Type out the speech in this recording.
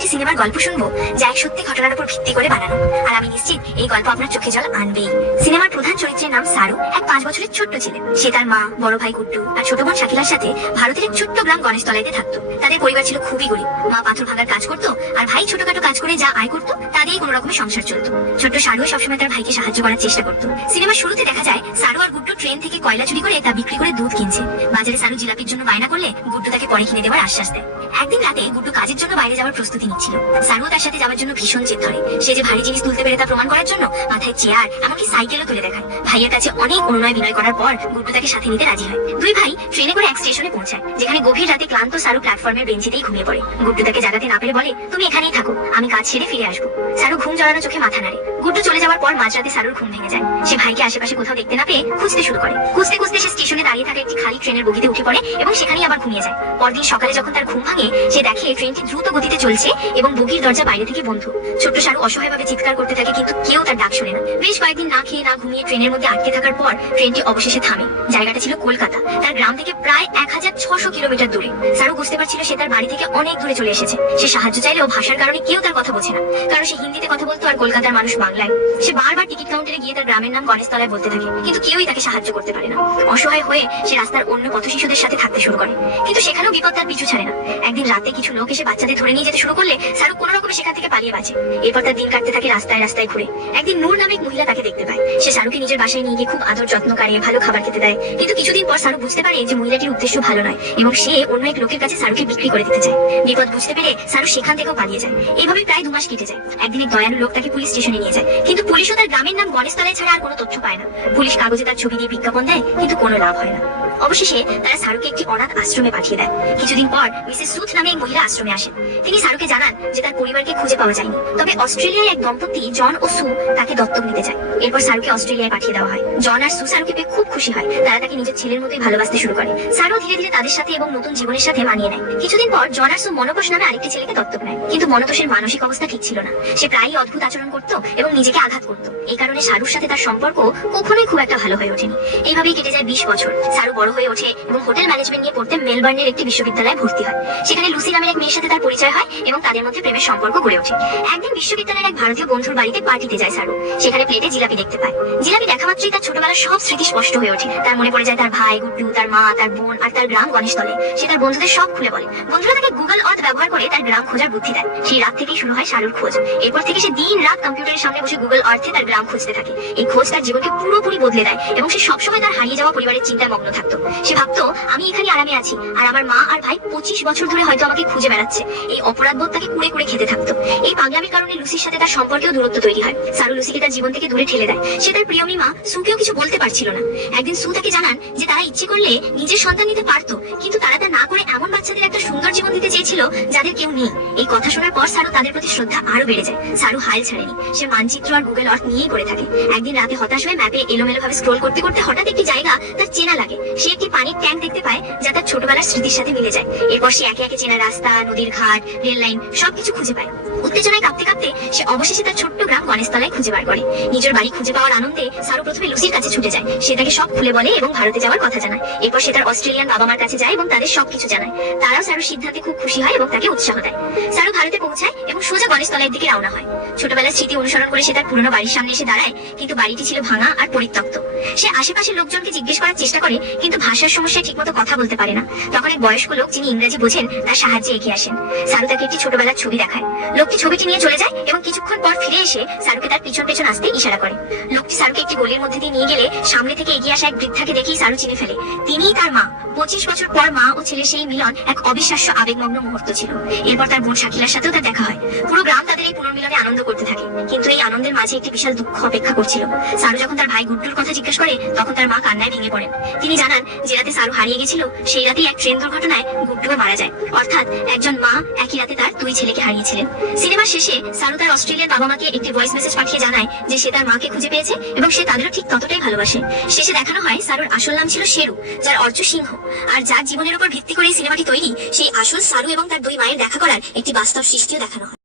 একটি সিনেমার গল্প শুনব, যা এক সত্যি ঘটনার উপর ভিত্তি করে বানানো। আর আমি নিশ্চিত এই গল্প আপনার চোখে জল আনবেই। সিনেমার প্রধান চরিত্রের নাম সারু, এক পাঁচ বছরের ছোট্ট ছেলে। সে তার মা, বড় ভাই কুট্টু আর ছোট বোন শাকিলার সাথে ভারতের এক ছোট্ট গ্রাম গণেশতলাইতে থাকতো। তাদের পরিবার ছিল খুবই গরিব। মা পাথর ভাঙার কাজ করতো আর ভাই ছোটখাটো কাজ করে যা আয় করতো, তা দিয়েই কোনো রকমের সংসার চলতো। ছোট্ট সারু সবসময় তার ভাইকে সাহায্য করার চেষ্টা করতো। সিনেমার শুরুতে দেখা যায়, সারু আর গুড্ডু ট্রেন থেকে কয়লা চুরি করে তা বিক্রি করে দুধ কিনছে। বাজারে সারু জিলাপির জন্য বায়না করলে গুড্ডু তাকে পরে কিনে দেওয়ার আশ্বাস দেয়। একদিন রাতে গুড্ডু কাজের জন্য বাইরে যাওয়ার প্রস্তুতি নিচ্ছিল সারু তার সাথে যাওয়ার জন্য ভীষণ জেদ ধরে সে যে ভারী জিনিস তুলতে পেরে তা প্রমাণ করার জন্য মাথায় চেয়ার, এমনকি সাইকেলও তুলে দেখায়। ভাইয়ের কাছে অনেক অনুনয় বিনয় করার পর গুড্ডু তাকে সাথে নিতে রাজি হয়। দুই ভাই ট্রেনে করে এক স্টেশনে পৌঁছায়, যেখানে গভীর রাতে ক্লান্ত সারু প্ল্যাটফর্মের বেঞ্চিতেই ঘুমিয়ে পড়ে। গুড্ডু তাকে জাগাতে না পেরে বলে, তুমি এখানেই থাকো, আমি কাজ ছেড়ে ফিরে আসব। সারু ঘুম জড়ানো চোখে মাথা নাড়ে। গুড্ডু চলে যাওয়ার পর মাঝরাতে সারুর ঘুম ভেঙে যায়। সে ভাইকে আশেপাশে কোথাও দেখতে না পেয়ে খুঁজতে শুরু করে। খুঁজতে খুঁজতে সে স্টেশনে দাঁড়িয়ে থাকা একটি খালি ট্রেনের বগিতে উঠে পড়ে এবং সেখানেই আবার ঘুমিয়ে যায়। পরদিন সকালে যখন তার ঘুম ভাঙে, সে দেখে ট্রেনটি দ্রুত গতিতে চলছে এবং বগির দরজা বাইরে থেকে বন্ধ। ছোট্ট সারু অসহায়ভাবে চিৎকার করতে থাকে, কিন্তু কেউ তার ডাক শোনে না। বেশ কয়েকদিন না খেয়ে না ঘুমিয়ে ট্রেনের মধ্যে আটকে থাকার পর ট্রেনটি অবশেষে থামে। জায়গাটা ছিল কলকাতা। তার গ্রাম থেকে প্রায় এক হাজার ছশো কিলোমিটার দূরে। সারু বুঝতে পারছিল সে তার বাড়ি থেকে অনেক দূরে চলে এসেছে। সে সাহায্য চাইলেও ভাষার কারণে কেউ তার কথা বোঝে না। কারণ সে হিন্দিতে কথা বলতো আর কলকাতার মানুষ বাংলায় সে বারবার টিকিট কাউন্টারে গিয়ে তার গ্রামের নাম গণেশতলায় বলতে থাকে, কিন্তু কেউই তাকে সাহায্য করতে পারে না। অসহায় হয়ে সে রাস্তার অন্য পথ শিশুদের সাথে থাকতে শুরু করে। কিন্তু সেখানেও বিপদ তার পিছু ছাড়ে না। একদিন রাতে কিছু লোক এসে বাচ্চাদের ধরে নিয়ে যেতে শুরু করলে সারু কোনো রকমে সেখান থেকে পালিয়ে বাঁচে। এরপর তার দিন কাটতে থাকে রাস্তায় রাস্তায় ঘুরে। একদিন নূর নামে এক মহিলা তাকে দেখতে পায়। সে সারুকে নিজের বাসায় নিয়ে গিয়ে খুব আদর যত্ন করে, ভালো খাবার খেতে দেয়। কিন্তু কিছুদিন পর সারু বুঝতে পারে যে মহিলাটির উদ্দেশ্য ভালো নয় এবং সে অন্য এক লোকের কাছে সারুকে বিক্রি করে দিতে চায়। বিপদ বুঝতে পেরে সারু সেখান থেকেও পালিয়ে যায়। এইভাবে প্রায় দু মাস কেটে যায়। একদিন এক দয়ালু লোক তাকে পুলিশ স্টেশনে নিয়ে যায়। কিন্তু পুলিশও তার গ্রামের নাম গণেশতলায় ছাড়া আর কোনো তথ্য পায় না। পুলিশ কাগজে তার ছবি দিয়ে বিজ্ঞাপন দেয়, কিন্তু কোনো লাভ হয় না। অবশেষে তারা সারুকে একটি অনাথ আশ্রমে পাঠিয়ে দেয়। কিছুদিন পর মিসেস সুথ নামে এক মহিলা আশ্রমে আসেন। তিনি সারুকে জানান যে তার পরিবারকে খুঁজে পাওয়া যায়নি। তবে অস্ট্রেলিয়ায় এক দম্পতি জন ও সু তাকে দত্তক নিতে চায়। এরপর সারুকে অস্ট্রেলিয়ায় পাঠিয়ে দেওয়া হয়। জন আর সু সারুকে পেয়ে খুব খুশি হয়। তারা তাকে নিজের ছেলের মতোই ভালোবাসতে শুরু করে। সারু ধীরে ধীরে তাদের সাথে এবং নতুন জীবনের সাথে মানিয়ে নেয়। কিছুদিন পর জন আর সু মনতোষ নামে আরেকটি ছেলেকে দত্তক নেয়। কিন্তু মনতোষের মানসিক অবস্থা ঠিক ছিল না। সে প্রায়ই অদ্ভুত আচরণ করত এবং নিজেকে আঘাত করত। এই কারণে সারুর সাথে তার সম্পর্ক কখনোই খুব একটা ভালো হয়ে ওঠেনি। এইভাবেই কেটে যায় বিশ বছর। সারু বড় হয়ে ওঠে এবং হোটেল ম্যানেজমেন্ট নিয়ে পড়তে মেলবার্নের একটি বিশ্ববিদ্যালয়ে ভর্তি হয়। সেখানে লুসি নামের এক মেয়ের সাথে তার পরিচয় হয় এবং তাদের মধ্যে প্রেমের সম্পর্ক গড়ে ওঠে। একদিন বিশ্ববিদ্যালয়ের এক ভারতীয় বন্ধুর বাড়িতে পার্টিতে যায় সারু। সেখানে প্লেটে জিলাপি দেখতে পায়। জিলাপি দেখা মাত্রই তার ছোটবেলার সব স্মৃতি স্পষ্ট হয়ে ওঠে। তার মনে পড়ে যায় তার ভাই, গুড্ডু, তার মা, তার বোন আর তার গ্রাম গণেশতলে সে তার বন্ধুদের সব খুলে বলে। বন্ধুরা তাকে গুগল অর্থ ব্যবহার করে তার গ্রাম খোঁজার বুদ্ধি দেয়। সেই রাত থেকেই শুরু হয় সারুর খোঁজ। এরপর থেকে সে দিন রাত কম্পিউটারের সামনে বসে গুগল আর্থে তার গ্রাম খুঁজতে থাকে। এই খোঁজ তার জীবনকে পুরোপুরি বদলে দেয় এবং সে সবসময় তার হারিয়ে যাওয়া পরিবারের চিন্তায় মগ্ন থাকতো। সে ভাবতো, আমি এখানে আরামে আছি, আর আমার মা আর ভাই পঁচিশ বছর ধরে হয়তো আমাকে খুঁজে বেড়াচ্ছে। এই অপরাধ বোধ তাকে কুড়ে কুড়ে খেতে থাকতো। এই পাগলামির কারণে লুসির সাথে তার সম্পর্কেও দূরত্ব তৈরি হয়। সারু লুসিকে তার জীবন থেকে দূরে ঠেলে দেয়। সে তার প্রিয়মী মা সুকেও কিছু বলতে পারছিল না। একদিন সু তাকে জানান যে তারা ইচ্ছে করলে নিজের সন্তান নিতে পারতো, কিন্তু তারা তা না করে এমন বাচ্চাদের একটা সুন্দর জীবন দিতে চেয়েছিল যাদের কেউ নেই। এই কথা শোনার পর সারু তাদের প্রতি শ্রদ্ধা আরও বেড়ে যায়। সারু হাল ছাড়েনি। সে মানচিত্র আর গুগল আর্থ নিয়েই পড়ে থাকে। একদিন রাতে হতাশ হয়ে ম্যাপে এলোমেলো ভাবে স্ক্রোল করতে করতে হঠাৎ একটি জায়গা তার চেনা লাগে। সে একটি পানির ট্যাঙ্ক দেখতে পায় যা তার ছোটবেলার স্মৃতির সাথে মিলে যায়। এরপর সে একে একে চেনা রাস্তা, নদীর ঘাট, রেল লাইন সবকিছু খুঁজে পায়। উত্তেজনায় কাঁপতে কাঁপতে সে অবশেষে তার ছোট্ট গ্রাম গণেশতলায় খুঁজে বার করে। নিজের বাড়ি খুঁজে পাওয়ার আনন্দে সারু প্রথমে লুসির কাছে ছুটে যায়। সে তাকে সব খুলে বলে এবং ভারতে যাওয়ার কথা জানায়। এরপর সে তার অস্ট্রেলিয়ান বাবা মার কাছে যায় এবং তাদের সবকিছু জানায়। তারাও সারুর সিদ্ধান্তে খুব খুশি হয় এবং তাকে উৎসাহ দেয়। সারু ভারতে পৌঁছায় এবং সোজা গণেশতলার দিকে রওনা হয়। ছোটবেলার স্মৃতি অনুসরণ করে সে তার পুরনো বাড়ির সামনে এসে দাঁড়ায়, কিন্তু বাড়িটি ছিল ভাঙা আর পরিত্যক্ত। সে আশেপাশের লোকজনকে জিজ্ঞেস করার চেষ্টা করে, কিন্তু ভাষার সমস্যায় ঠিকমতো কথা বলতে পারে না। তখন এক বয়স্ক লোক, যিনি ইংরেজি বোঝেন, তার সাহায্যে এগিয়ে আসেন। সারু তাকে একটি ছোটবেলার ছবি দেখায়। লোকটি ছবিটি নিয়ে চলে যায় এবং কিছুক্ষণ পর ফিরে এসে সারুকে তার পিছন পেছন আসতে ইশারা করে। লোকটি সারুকে একটি গলির মধ্যে দিয়ে নিয়ে গেলে সামনে থেকে এগিয়ে আসা এক বৃদ্ধাকে দেখেই সারু চিনে ফেলে। তিনিই তার মা। পঁচিশ বছর পর মা ও ছেলে সেই মিলন এক অবিশ্বাস্য আবেগমগ্ন মুহূর্ত ছিল। এরপর তার বোন শাকিলার সাথেও তার দেখা হয়। পুরো গ্রাম তাদের এই পুনর্মিলনে আনন্দ করতে থাকে। কিন্তু এই আনন্দের মাঝে একটি বিশাল দুঃখ অপেক্ষা করছিল। সারু যখন তার ভাই গুড্ডুর কথা জিজ্ঞেস করে, তখন তার মা কান্নায় ভেঙে পড়েন তিনি জানান, যে রাতে সারু হারিয়ে গেছিল, সেই রাতেই এক ট্রেন দুর্ঘটনায় গুড্ডুও মারা যায়। অর্থাৎ একজন মা একই রাতে তার দুই ছেলেকে হারিয়েছিলেন। সিনেমার শেষে সারু তার অস্ট্রেলিয়ান বাবা মাকে একটি ভয়েস মেসেজ পাঠিয়ে জানায় যে সে তার মাকে খুঁজে পেয়েছে এবং সে তাদেরও ঠিক ততটাই ভালোবাসে। শেষে দেখানো হয়, সারুর আসল নাম ছিল শেরু, যার অর্থ সিংহ। আর যার জীবনের উপর ভিত্তি করে সিনেমাটি তৈরি, সেই আসল সারু এবং তার দুই মায়ের দেখা করার একটি বাস্তব সৃষ্টিও দেখানো হয়।